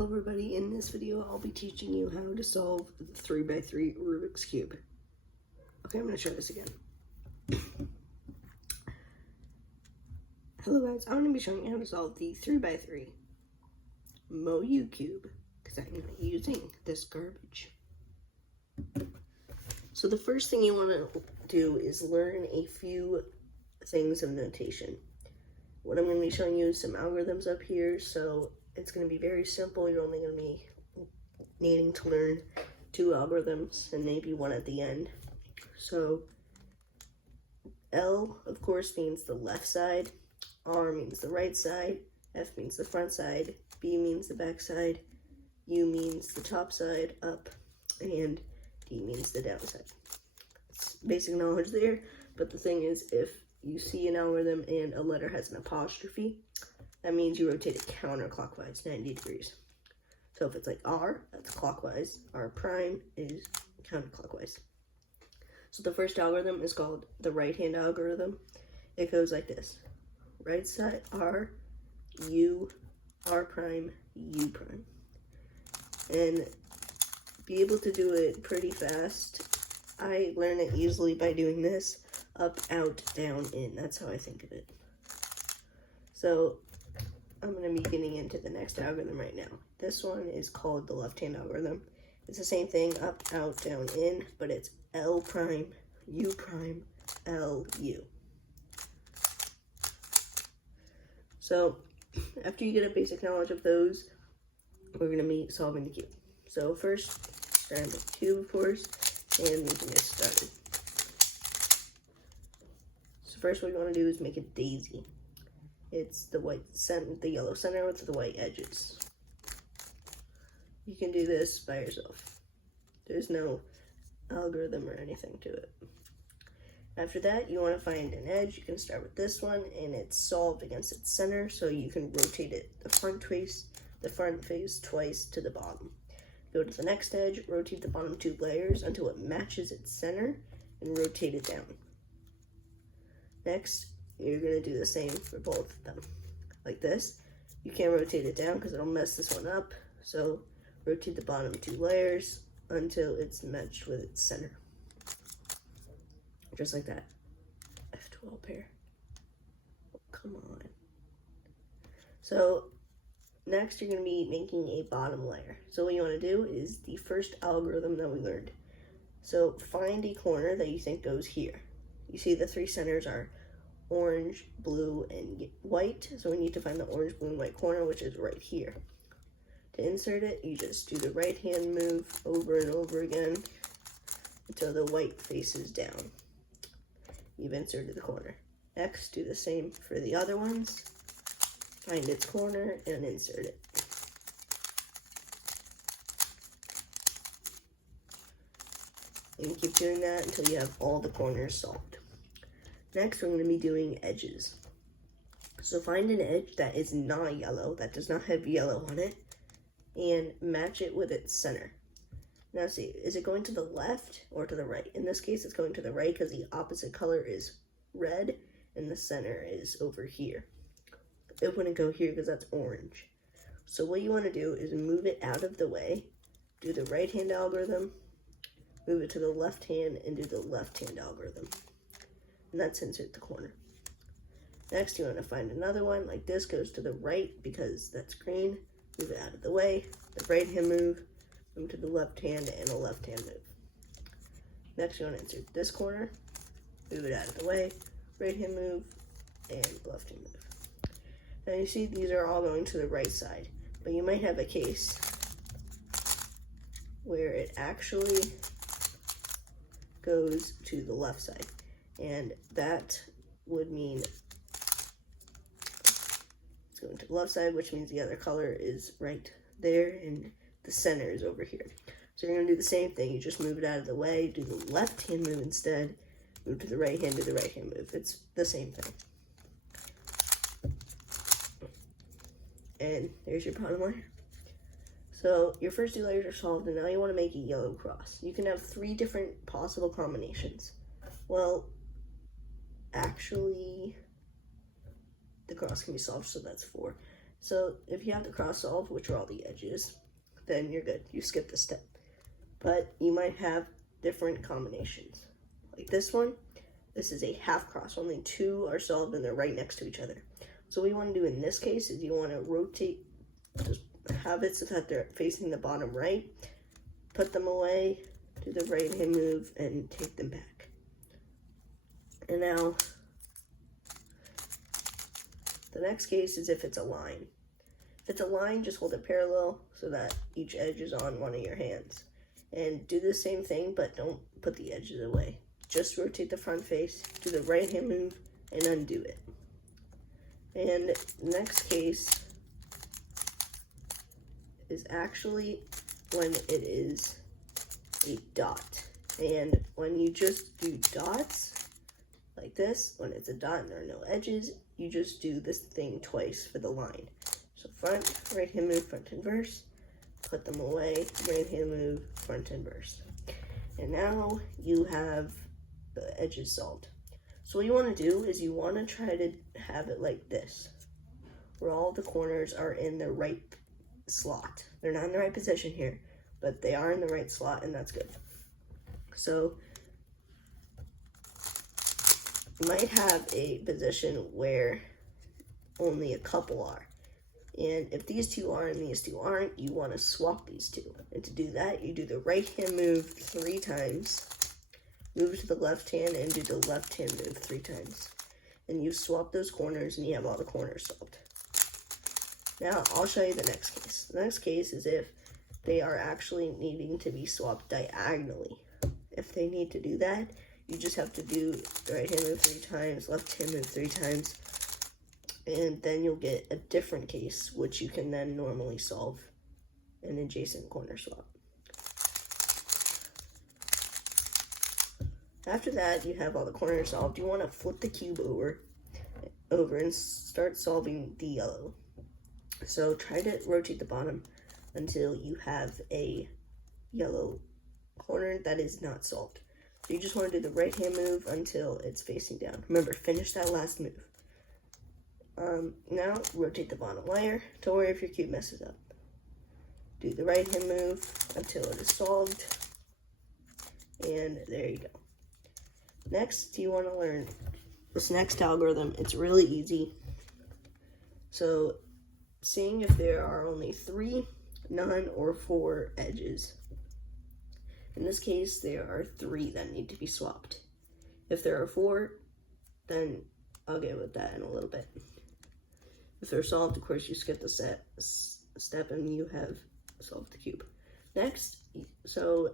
Hello everybody, in this video I'll be teaching you how to solve the 3x3 Rubik's Cube. Okay, I'm going to show this again. Hello guys, I'm going to be showing you how to solve the 3x3 Moyu Cube, because I'm not using this garbage. So the first thing you want to do is learn a few things of notation. What I'm going to be showing you is some algorithms up here, so it's going to be very simple. You're only going to be needing to learn 2 algorithms and maybe one at the end. So L, of course, means the left side, R means the right side, F means the front side, B means the back side, U means the top side, up, and D means the down side. It's basic knowledge there, but the thing is, if you see an algorithm and a letter has an apostrophe, that means you rotate it counterclockwise, 90 degrees. So if it's like R, that's clockwise. R prime is counterclockwise. So the first algorithm is called the right-hand algorithm. It goes like this. Right side, R, U, R prime, U prime. And be able to do it pretty fast. I learn it easily by doing this. Up, out, down, in. That's how I think of it. So I'm going to be getting into the next algorithm right now. This one is called the left-hand algorithm. It's the same thing, up, out, down, in, but it's L prime, U prime, L, U. So after you get a basic knowledge of those, we're going to be solving the cube. So first, starting with the cube, of course, and we can get started. So first what you want to do is make a daisy. It's the white center, the yellow center with the white edges. You can do this by yourself. There's no algorithm or anything to it. After that, you want to find an edge. You can start with this one, and it's solved against its center, so you can rotate it the front face twice to the bottom. Go to the next edge, rotate the bottom 2 layers until it matches its center, and rotate it down. Next, you're going to do the same for both of them, like this. You can't rotate it down because it'll mess this one up, so rotate the bottom 2 layers until it's matched with its center. Just like that. F12 pair. Oh, come on. So next you're going to be making a bottom layer. So what you want to do is the first algorithm that we learned. So find a corner that you think goes here. You see the 3 centers are orange, blue, and white. So we need to find the orange, blue, and white corner, which is right here. To insert it, you just do the right hand move over and over again until the white faces down. You've inserted the corner. Next, do the same for the other ones. Find its corner and insert it. And keep doing that until you have all the corners solved. Next, we're going to be doing edges. So find an edge that is not yellow, that does not have yellow on it, and match it with its center. Now see, is it going to the left or to the right? In this case, it's going to the right because the opposite color is red and the center is over here. It wouldn't go here because that's orange. So what you want to do is move it out of the way, do the right hand algorithm, move it to the left hand, and do the left hand algorithm. And that's insert the corner. Next, you want to find another one, like this goes to the right because that's green. Move it out of the way, the right hand move to the left hand, and a left hand move. Next, you want to insert this corner, move it out of the way, right hand move, and left hand move. Now you see these are all going to the right side, but you might have a case where it actually goes to the left side. And that would mean it's going to the left side, which means the other color is right there, and the center is over here. So you're going to do the same thing. You just move it out of the way, do the left hand move instead, move to the right hand, do the right hand move. It's the same thing. And there's your bottom layer. So your first 2 layers are solved, and now you want to make a yellow cross. You can have 3 different possible combinations. Well, actually, the cross can be solved, so that's 4. So if you have the cross solve, which are all the edges, then you're good. You skip the step. But you might have different combinations. Like this one, this is a half cross. Only two are solved and they're right next to each other. So what you want to do in this case is you want to rotate, just have it so that they're facing the bottom right, put them away, do the right hand move, and take them back. And now, the next case is if it's a line. If it's a line, just hold it parallel so that each edge is on one of your hands. And do the same thing, but don't put the edges away. Just rotate the front face, do the right hand move, and undo it. And the next case is actually when it is a dot. And when you just do dots, like this, when it's a dot and there are no edges, you just do this thing twice for the line. So front, right hand move, front inverse, put them away, right hand move, front inverse. And now you have the edges solved. So what you want to do is you want to try to have it like this, where all the corners are in the right slot. They're not in the right position here, but they are in the right slot, and that's good. So you might have a position where only a couple are. And if these two are and these two aren't, you want to swap these two. And to do that, you do the right hand move 3 times, move to the left hand, and do the left hand move 3 times. And you swap those corners and you have all the corners solved. Now I'll show you the next case. The next case is if they are actually needing to be swapped diagonally. If they need to do that, you just have to do the right hand move 3 times, left hand move 3 times, and then you'll get a different case, which you can then normally solve an adjacent corner swap. After that, you have all the corners solved. You want to flip the cube over and start solving the yellow. So try to rotate the bottom until you have a yellow corner that is not solved. So you just want to do the right hand move until it's facing down. Remember, finish that last move. Now rotate the bottom layer. Don't worry if your cube messes up. Do the right hand move until it is solved. And there you go. Next, you want to learn this next algorithm. It's really easy. So seeing if there are only 3, none, or 4 edges. In this case, there are 3 that need to be swapped. If there are 4, then I'll get with that in a little bit. If they're solved, of course, you skip the step and you have solved the cube. Next, so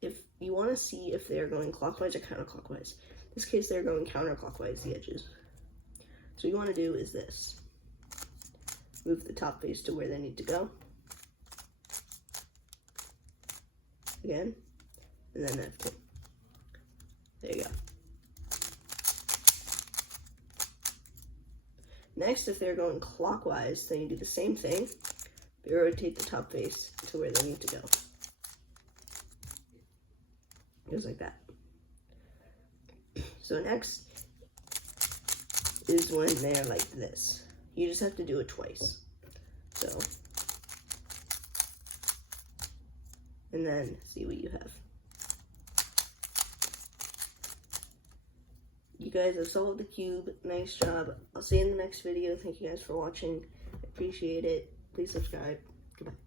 if you want to see if they're going clockwise or counterclockwise. In this case, they're going counterclockwise, the edges. So what you want to do is this. Move the top face to where they need to go. Again, and then F2. There you go. Next, if they're going clockwise, then you do the same thing, but you rotate the top face to where they need to go. Goes like that. So next is when they're like this. You just have to do it twice. So, and then see what you have. You guys have solved the cube. Nice job. I'll see you in the next video. Thank you guys for watching. I appreciate it. Please subscribe. Goodbye.